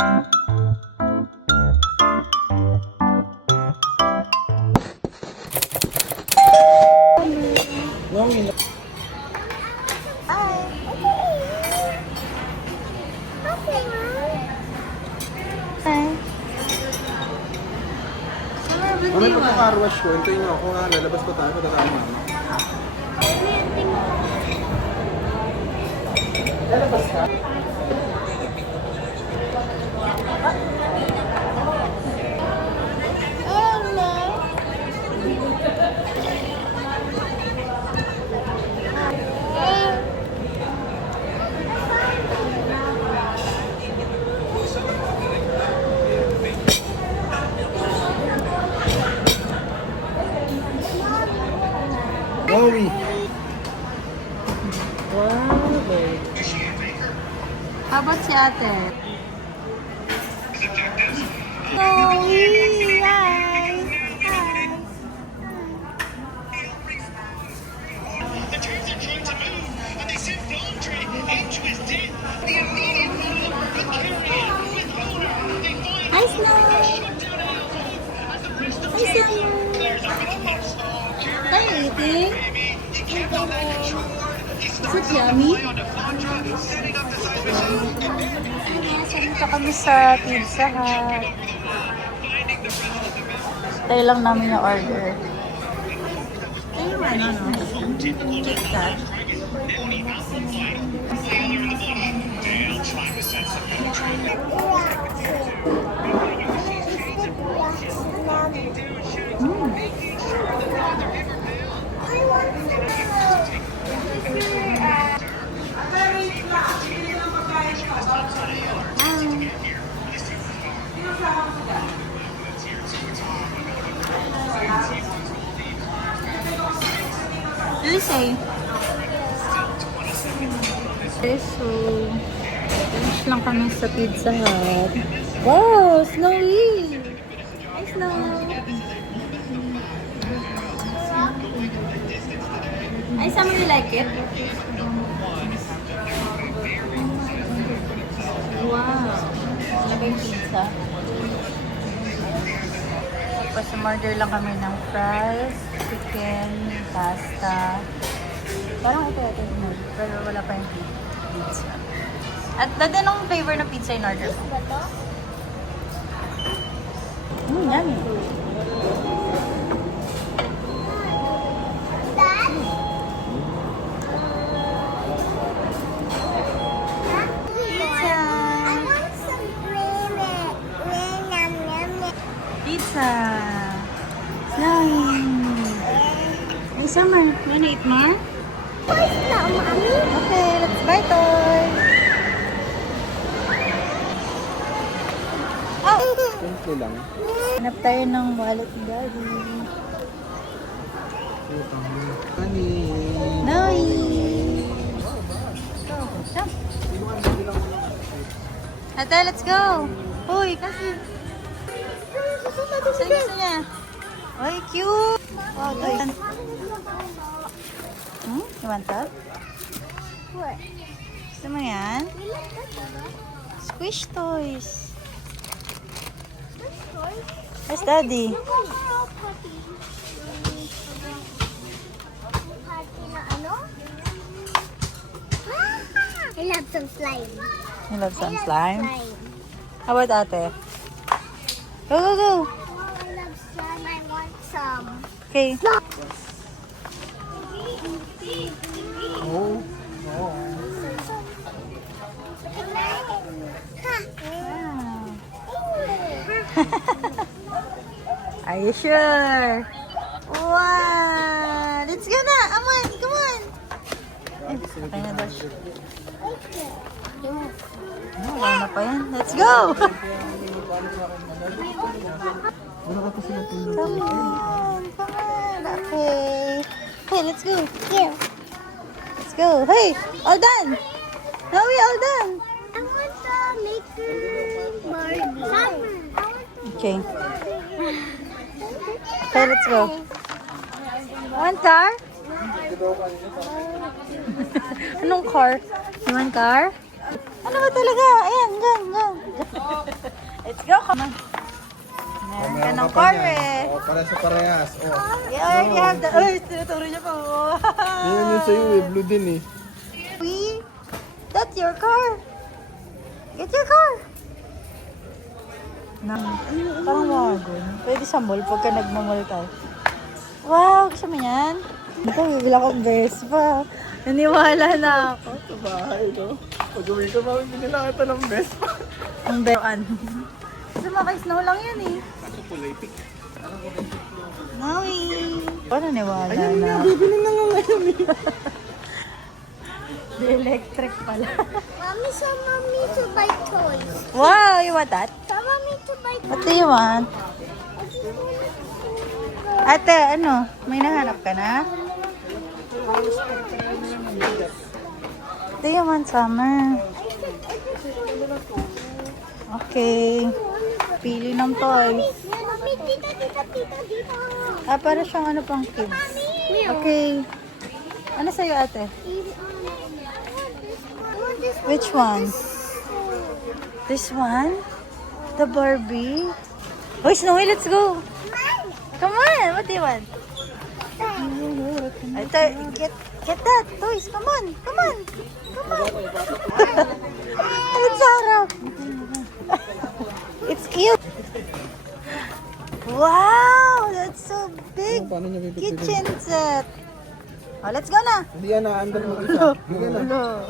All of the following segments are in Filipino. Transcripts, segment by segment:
May pagka-carwash ko, hintayin niyo ako nga, lalabas pa tayo, patatama. Lalabas ka? Chloe. Wow, babe. How about si ate? Chloe! Hi! The trains are trying to move, and they sent voluntary into his death. The immediate follow-up in Carrier with owner. They find Hi, Snow! shut down Al's hope as the rest of Hi, Snow! There's a bit of Carrier. Hi, eating? He kept on that control board. He Is it started yummy? play on Defondra, setting up the side machine, and then Dito kami sa Pizza Hut. Tayo lang namin yung order. Ito yung ano, no? KitKat. Say. Okay, so finish lang kami sa Pizza Hut. Wow, snowy! Hi, Snow! Hi, Summer, you like it? Wow! Ano ba yung pizza? Tapos order lang kami ng fries, chicken, pasta. Parang ito pero wala pa yung pizza. At anong flavor ng pizza in order mo? Yummy. Pizza. Nice. Hey, Summer, wanna eat more? Okay, let's buy toys. Oh! Simple lang. Hanap tayo ng wallet ni Daddy. Honey. Noi! Go, jump! Ate, let's go! Uy, kasi... Saan gusto niya? Ay, cute! Wow, toys. You want that? What? Gusto mo yan? Squish toys. Yes, Daddy. I love some slime. You love some slime? How about ate? Go, go, go! Oh, I love slime. I want some. Okay. Oh. Are you sure? Wow! Let's go na! Aman! Come on! Ay, okay na daw siya. Wala na pa yan. Let's go! Wala ka pa sila tulog. Come on! Come on! Okay. Okay, let's go. Here. Let's go. Hey! All done! No, we all done! I want the maker Barbie. Summer. Okay. Okay, let's go. One car? Anong car? You want car? Ano ba talaga? Ayan, dyan, dyan. Meron ka ng car eh. Oh, para sa parehas. Oh. You already have the... Uy, tinuturo niya pa. Yan yun sa'yo eh. Blue din eh. Wee, that's your car. Get your car. Parang wagon. Pwede sa mall pagka nagmamall ka. Wow, gusto mo yan? Ito, bibila akong Vespa. Naniwala na ako. Sa bahay, no? Pag-uwi ka, mami, binila kita ng best. Ang beroan. Kasi maka-snow lang yan eh. Ako politic. Maui. Paano niwala Ayun na? nga, bibili na nga ngayon eh. The electric pala. Mommy, so mommy to buy toys. Wow, you want that? So mommy to buy What do you want? Ate, ano? May nahanap ka na? Do you want summer? Okay. Pili ng toys. Mommy, tita, dito. Para siyang ano pang kids. Okay. Ano sa'yo, ate? Which one? This one? The Barbie? Oh, Snowy, let's go! Come on! What do you want? Ito, get that! Toys, come on! Come on! Come on! It's harap! It's cute! Wow! That's so big! Paano niya pipipili? Kitchen set! Oh, let's go na! Hindi yan na, andal mo isa. Hindi yan na.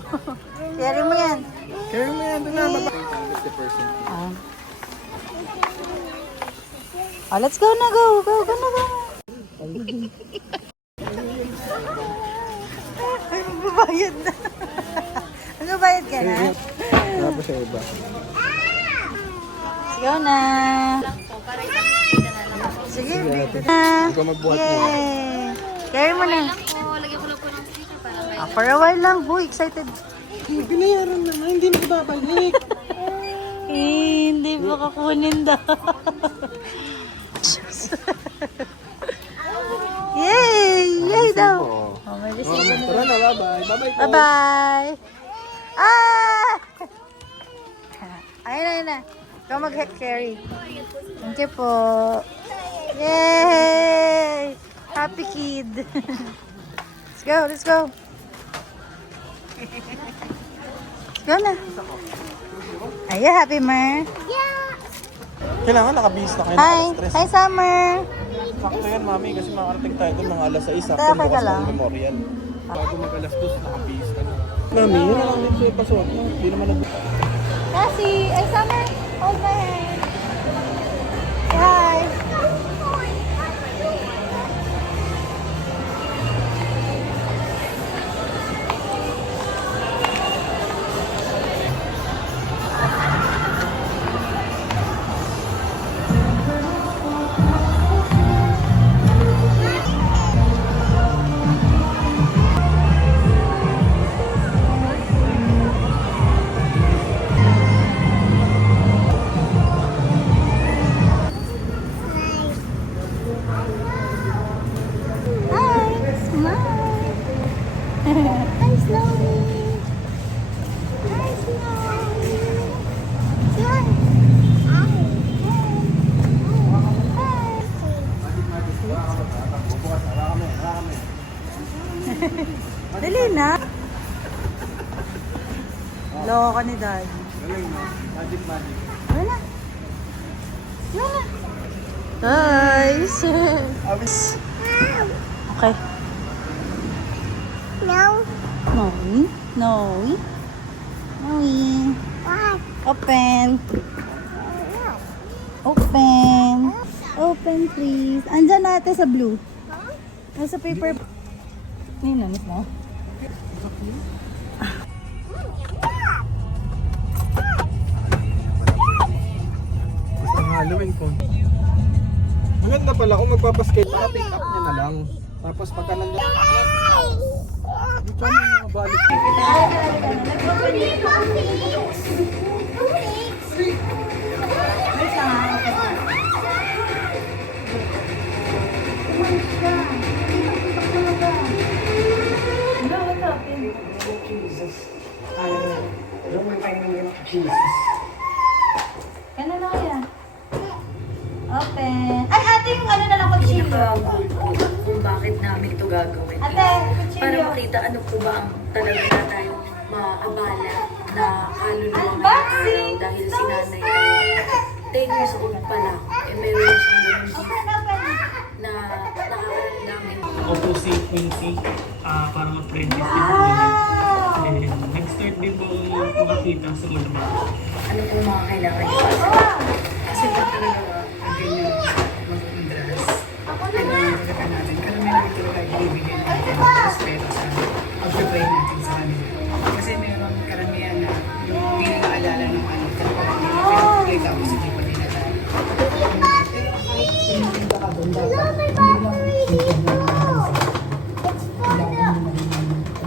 Carry mo yan. Kaya mo yan, doon na. Baba. 50%. Let's go na, go na, go. Ay, magbabayad na. Magbabayad ka na? Tapos sa iba. Let's go na. Sige, dito na. Ikaw magbuhat mo. Yay! Carry mo na. For a while lang. Uy, excited. Binayaran na, hindi na ibabalik. Hindi ba kakunin daw? Yay! Yay daw! Oh, may resibo na. Tara na, bye-bye. Bye-bye po. Bye-bye! Ah! Ayun na. Ikaw mag-carry. Thank you po. Yay! Happy kid. Let's go. Let's go na. Are you happy, Mer? Yeah. Kailangan nakabihis na kayo. Hi! Hi, Summer! Sakto yan, mami, kasi makarating tayo doon mga alas 6. Tayo ka lang. Memorial. Bago mag-alas 2, nakabihis ka na. Mami, yun na lang din sa'yo pasok mo. Hindi naman nag- Cassie! Ay, Summer! Hold my hand. Hi! Hi! Smile! Hi, Snowy! Hi, Snowy! Hi! Dali na! Loko ka ni Daddy. Galing, no? Magic. Wala. Wala. Guys! Okay. No. Noe. Noe. Noe. What? Open. Open. Open, please. Andyan natin sa blue. Nasa paper. Namis mo? Ang Halloween po. Maganda pala kung magpapaskate, pick up niya na lang. Tapos pagka nandiyan, dito mo mga balik. Kailan na kaya? kung bakit namin ito gagawin. Ate, Para kutsilyo. makita ano po ba ang talaga na tayo maabala na kaluluwa Unboxing! ngayon dahil si nanay ay 10 years old pa lang. Eh meron na siyang ganun na nakakaramdamin. Ako po si Quincy, para mag-apprentice din po ulit. And nag-start din po akong makakita sa ulama. Ano po mga kailangan niyo kasi pag talaga ganyan mag-dress, kailangan magkata natin. Karamihan ito talaga ibibigay natin ng respeto sa pag-pray natin sa kanila. Kasi meron karamihan na yung hindi na naalala ng ano, pero pag-pray tapos hindi pa din naalala. Pero kahit pinipunta ka doon, dapat hindi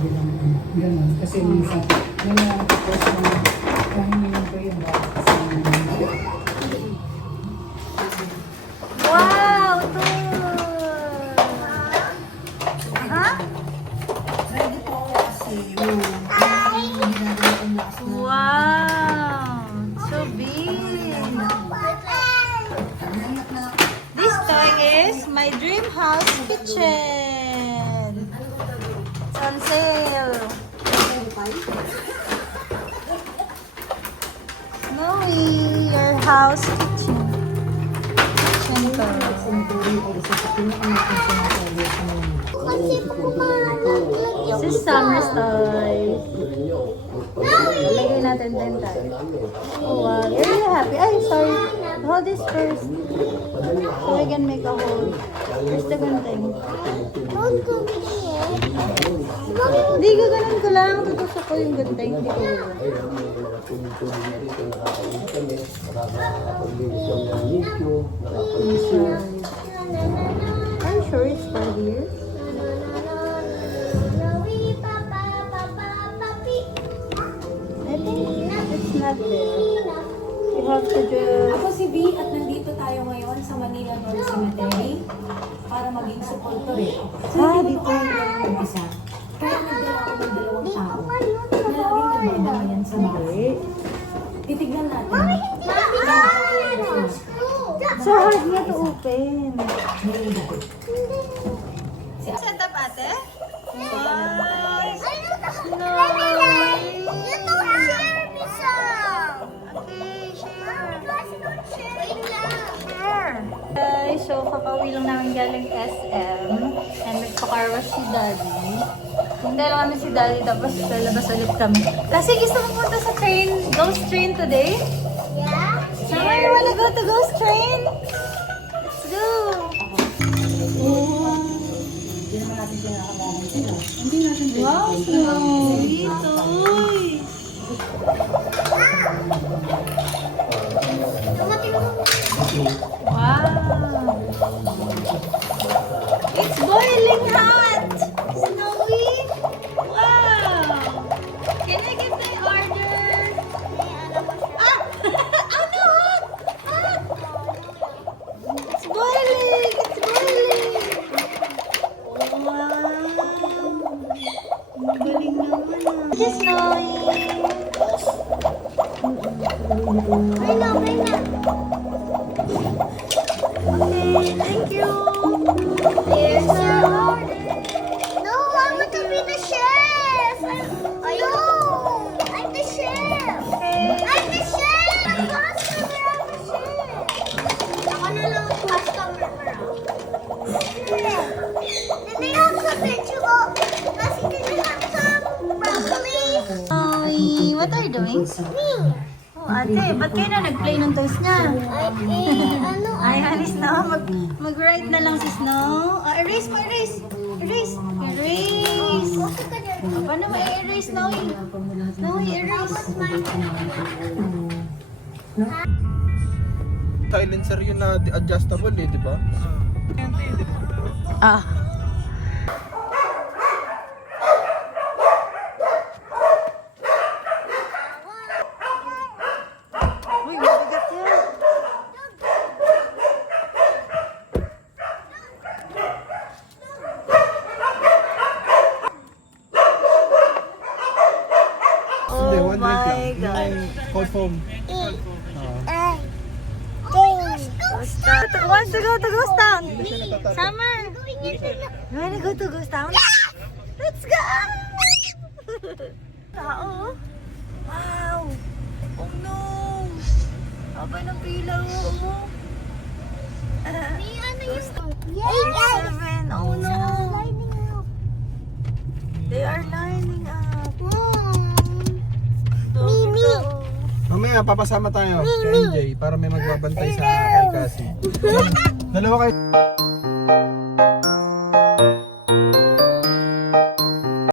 lang ganun. Kasi minsan, may nakapos na kahingin ko yun. Wow! Ito! Ha? Wow! So big! This toy is my dream house kitchen! It's on sale! Snowy, your house kitchen. Kitchen to. This is Summer's toy. Lagay natin din tayo. Oh, wow. Are you happy? Ay, sorry. Hold this first. So we can make a hole. Where's the gunting? Hindi, gaganon ko lang. Tutusok ko yung gunting. Hindi ko I'm sure it's for here. I think it's not there. You have to do... Ako si V at nandito tayo ngayon sa Manila North Cemetery para maging supporter eh. So, hindi ko yung isa. Kaya nagdala ako ng dalawang tao na laging nagdala yan sa bahay. Titignan natin. So hard nga to open. Set up, ate? Guys, so kakauwi lang namin galing SM and nagpa-car wash si Daddy. Hindi lang kami si Daddy tapos lalabas ulit kami. Kasi gusto mo punta sa train, ghost train today? Yeah? Summer, you wanna go to ghost train? Let's go! Wow, snowy toy! Wow! It's boiling hot! Snowy! Wow! Can I get my order? Ah! Ano? Hot! Hot! It's boiling! It's boiling! Wow! Ang galing naman ah. Just Snowy! Okay, thank you! Here's your order! No, I want to be the chef. No, I'm the chef. I'm the chef. I'm customer. I'm the chef. Ako na lang ang customer. Then they have some vegetable. Kasi they have some broccoli. Snowy, what are you doing? Me. Oh, ate, ba't kayo na nag-play ng toys niya? Ano? Ay, honey, Snow, mag-write na lang si Snow. Erase mo, erase! Erase! Erase! Paano mo i-erase, Snowy? Snowy, erase! Silencer yun na adjustable eh, di ba? Ah. Uy, mabigat yan. Hindi, Oh one drink my lang. God. Cold foam. Basta. One wants to go to Ghost Town? Hindi siya natatakot. Summer! You wanna go to Ghost Town? Let's go! Tao? Wow! Oh no! Haba ng pila, oh. May ano yung... Seven. Oh no! Lining up. They are lining up. Mimi. Mamaya, papasama tayo kay NJ para may magbabantay sa kay Cassie. Dalawa kayo.